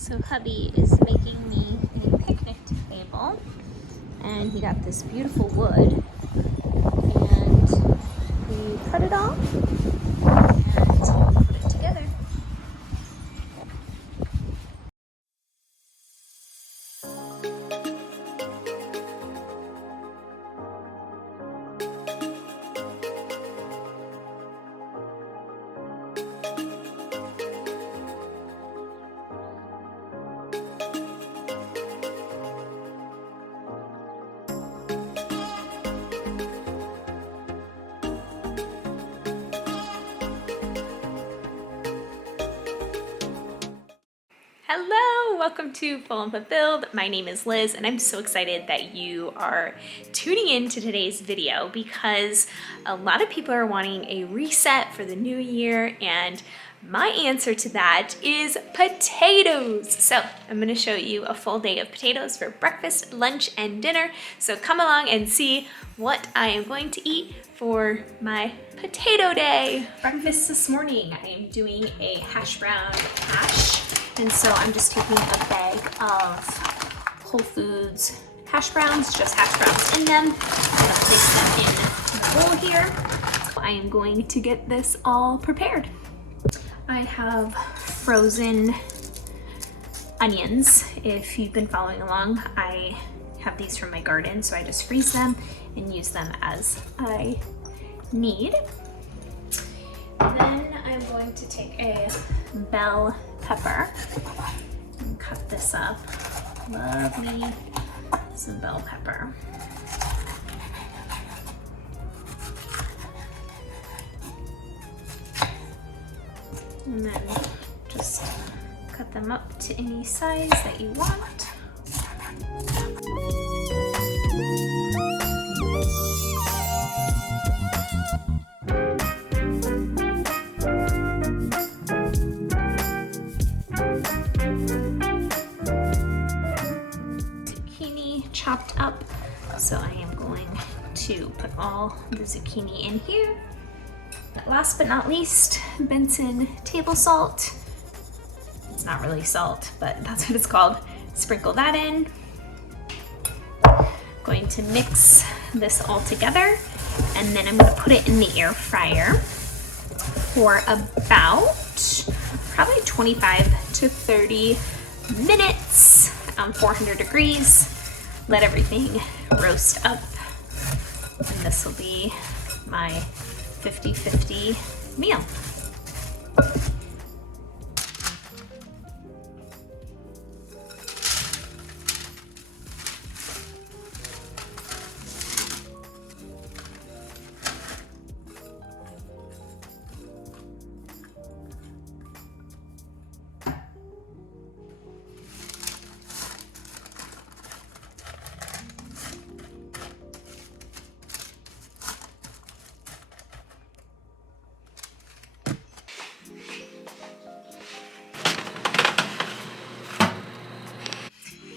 So hubby is making me a picnic table, and he got this beautiful wood, and we cut it off and put it together. Hello, welcome to Full and Fulfilled. My name is Liz, and I'm so excited that you are tuning in to today's video because a lot of people are wanting a reset for the new year, and my answer to that is potatoes. So I'm gonna show you a full day of potatoes for breakfast, lunch, and dinner. So come along and see what I am going to eat for my potato day. Breakfast this morning, I am doing a hash brown hash. And so I'm just taking a bag of Whole Foods hash browns, just hash browns in them. I'm gonna place them in the bowl here. I am going to get this all prepared. I have frozen onions. If you've been following along, I have these from my garden, so I just freeze them and use them as I need. Then I'm going to take a bell pepper and cut this up. Lovely, some bell pepper. And then just cut them up to any size that you want. Chopped up, so I am going to put all the zucchini in here. Last but not least, Benson table salt. It's not really salt, but that's what it's called. Sprinkle that in. Going to mix this all together, and then I'm going to put it in the air fryer for about probably 25 to 30 minutes on 400 degrees. Let everything roast up, and this will be my 50-50 meal.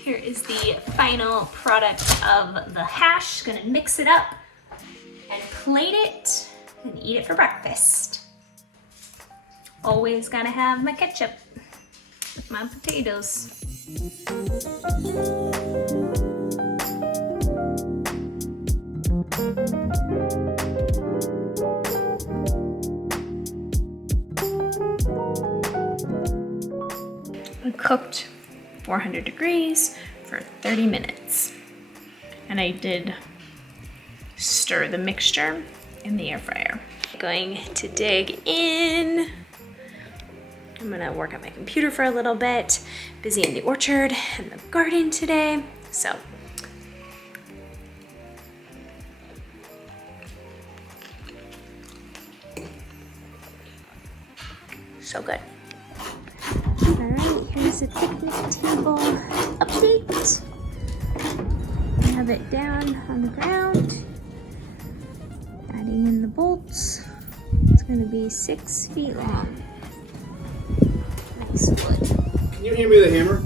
Here is the final product of the hash. Gonna mix it up and plate it and eat it for breakfast. Always gotta have my ketchup with my potatoes. I cooked 400 degrees for 30 minutes. And I did stir the mixture in the air fryer. Going to dig in. I'm gonna work on my computer for a little bit. Busy in the orchard and the garden today. So good. All right, here's a picnic table update. I have it down on the ground. Adding in the bolts. It's going to be 6 feet long. Nice wood. Can you hand me the hammer?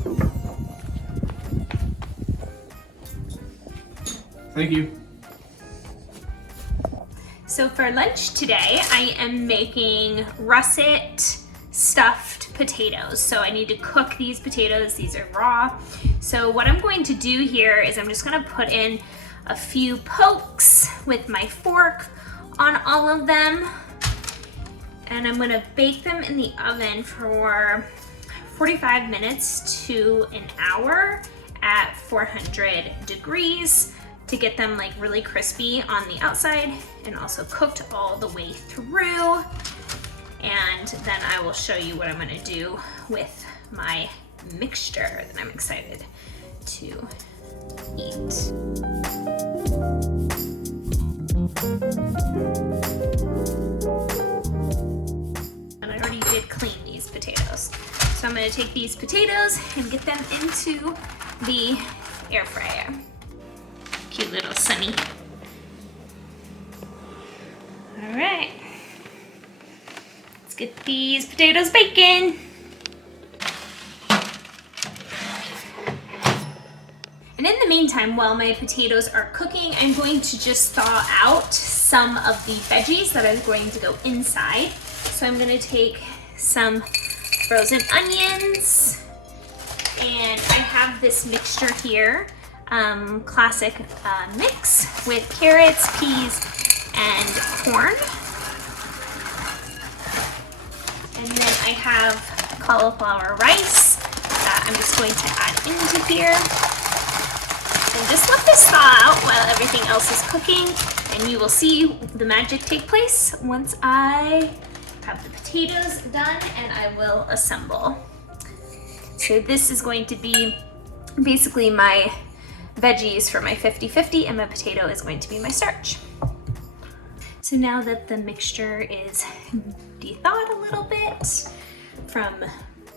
Thank you. So for lunch today, I am making russet stuffed potatoes. So I need to cook these potatoes. These are raw. So what I'm going to do here is I'm just gonna put in a few pokes with my fork on all of them. And I'm gonna bake them in the oven for 45 minutes to an hour at 400 degrees to get them like really crispy on the outside and also cooked all the way through. And then I will show you what I'm gonna do with my mixture that I'm excited to eat. And I already did clean these potatoes. So I'm gonna take these potatoes and get them into the air fryer. Cute little Sunny. All right, let's get these potatoes baking. And in the meantime, while my potatoes are cooking, I'm going to just thaw out some of the veggies that are going to go inside. So I'm gonna take some frozen onions, and I have this mixture here, classic mix with carrots, peas, and corn. And then I have cauliflower rice that I'm just going to add into here. And just let this thaw out while everything else is cooking, and you will see the magic take place once I have the potatoes done and I will assemble. So this is going to be basically my veggies for my 50-50, and my potato is going to be my starch. So now that the mixture is de-thawed a little bit from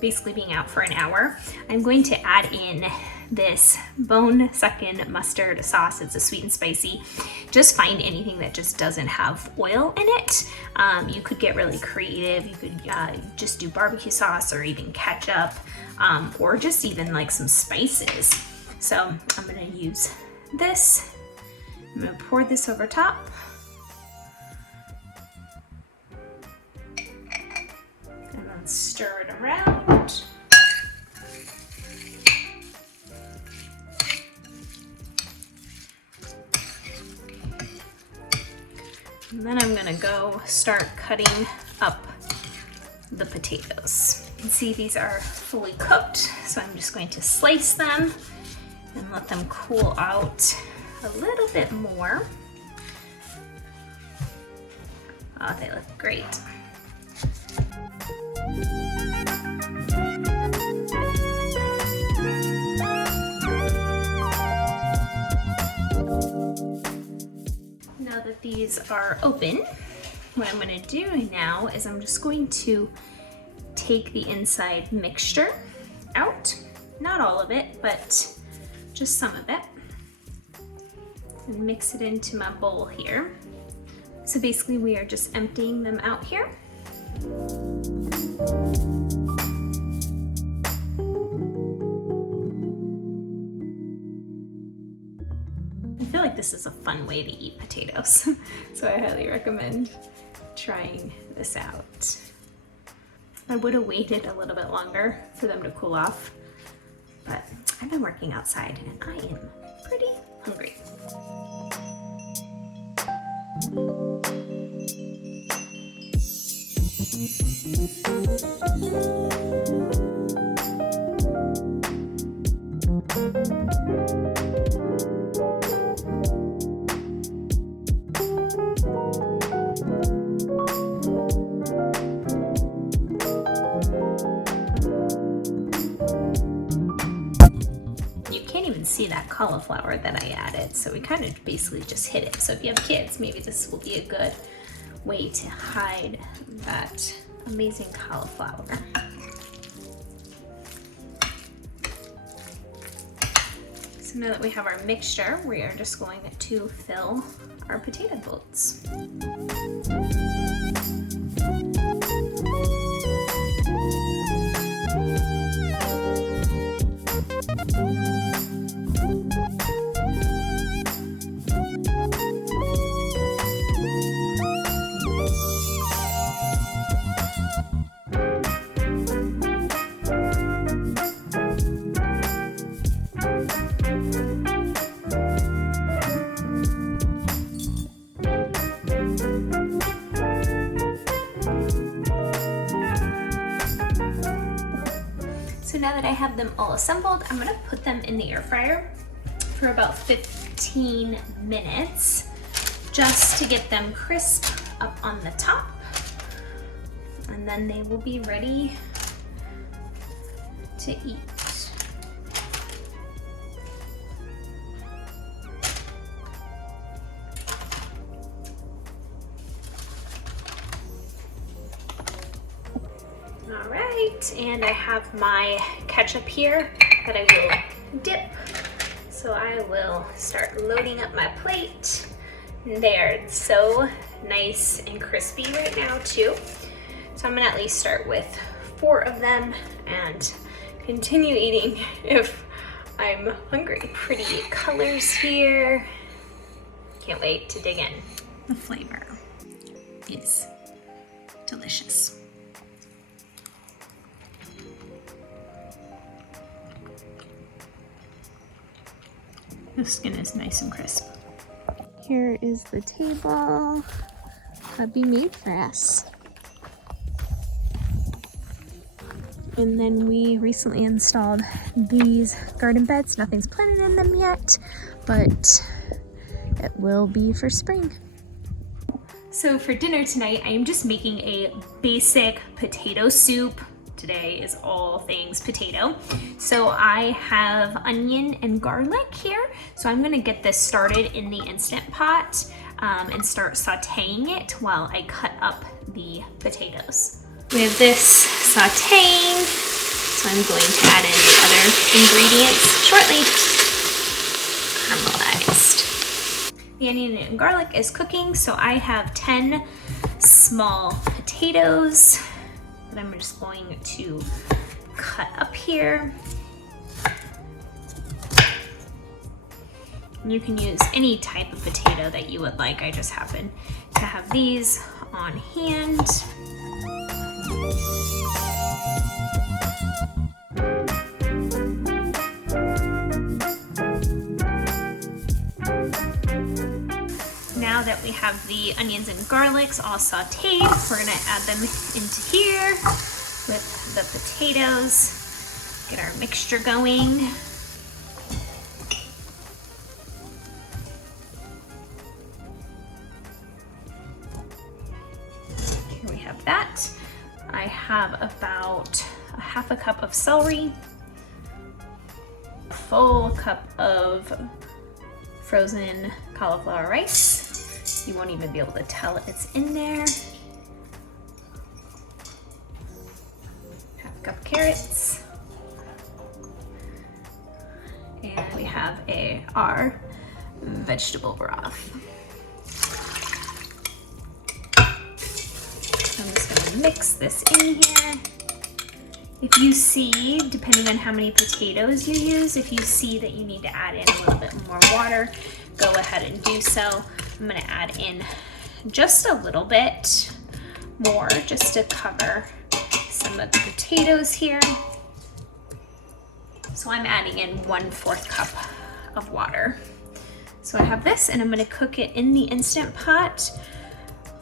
basically being out for an hour, I'm going to add in this bone-sucking mustard sauce. It's a sweet and spicy. Just find anything that just doesn't have oil in it. You could get really creative. You could just do barbecue sauce or even ketchup, or just even like some spices. So I'm gonna use this. I'm gonna pour this over top. And then stir it around. And then I'm gonna go start cutting up the potatoes. You can see these are fully cooked, so I'm just going to slice them and let them cool out a little bit more. Oh, they look great. Now that these are open, what I'm going to do now is I'm just going to take the inside mixture out. Not all of it, but just some of it. And mix it into my bowl here. So basically we are just emptying them out here. I feel like this is a fun way to eat potatoes, so I highly recommend trying this out. I would have waited a little bit longer for them to cool off, but I've been working outside and I am pretty hungry. See that cauliflower that I added, so we kind of basically just hid it. So if you have kids, maybe this will be a good way to hide that amazing cauliflower. So now that we have our mixture, we are just going to fill our potato boats. So now that I have them all assembled, I'm gonna put them in the air fryer for about 15 minutes just to get them crisp up on the top. And then they will be ready to eat. All right, and I have my ketchup here that I will dip. So I will start loading up my plate. They are so nice and crispy right now too. So I'm gonna at least start with 4 of them and continue eating if I'm hungry. Pretty colors here. Can't wait to dig in. The flavor is delicious. The skin is nice and crisp. Here is the table. Hubby made for us. And then we recently installed these garden beds. Nothing's planted in them yet, but it will be for spring. So for dinner tonight, I am just making a basic potato soup. Today is all things potato. So I have onion and garlic here. So I'm gonna get this started in the Instant Pot and start sauteing it while I cut up the potatoes. We have this sauteing, so I'm going to add in the other ingredients shortly. Caramelized. The onion and garlic is cooking, so I have 10 small potatoes that I'm just going to cut up here. You can use any type of potato that you would like. I just happen to have these on hand. Now that we have the onions and garlics all sauteed, we're gonna add them into here with the potatoes. Get our mixture going. Here we have that. I have about a half a cup of celery, a full cup of frozen cauliflower rice. You won't even be able to tell it's in there. Half a cup of carrots. And we have our vegetable broth. I'm just gonna mix this in here. If you see, depending on how many potatoes you use, if you see that you need to add in a little bit more water, go ahead and do so. I'm gonna add in just a little bit more just to cover some of the potatoes here. So I'm adding in 1/4 cup of water. So I have this and I'm gonna cook it in the Instant Pot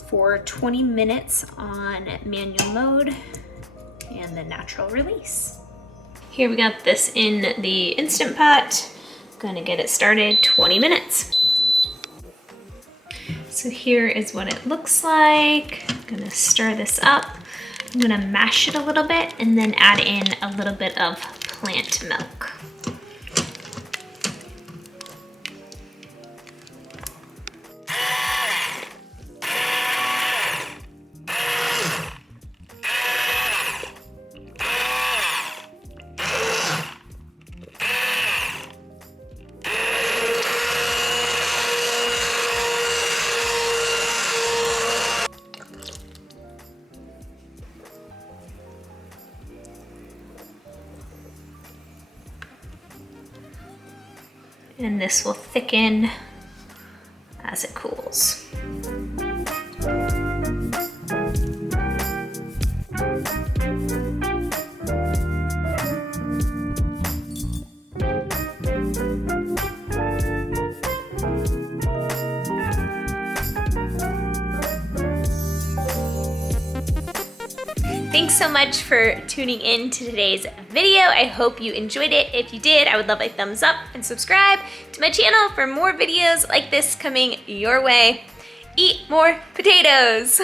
for 20 minutes on manual mode and the natural release. Here we got this in the Instant Pot. Gonna get it started 20 minutes. So here is what it looks like. I'm gonna stir this up. I'm gonna mash it a little bit and then add in a little bit of plant milk. And this will thicken as it cools. Thanks so much for tuning in to today's video. I hope you enjoyed it. If you did, I would love a thumbs up and subscribe to my channel for more videos like this coming your way. Eat more potatoes.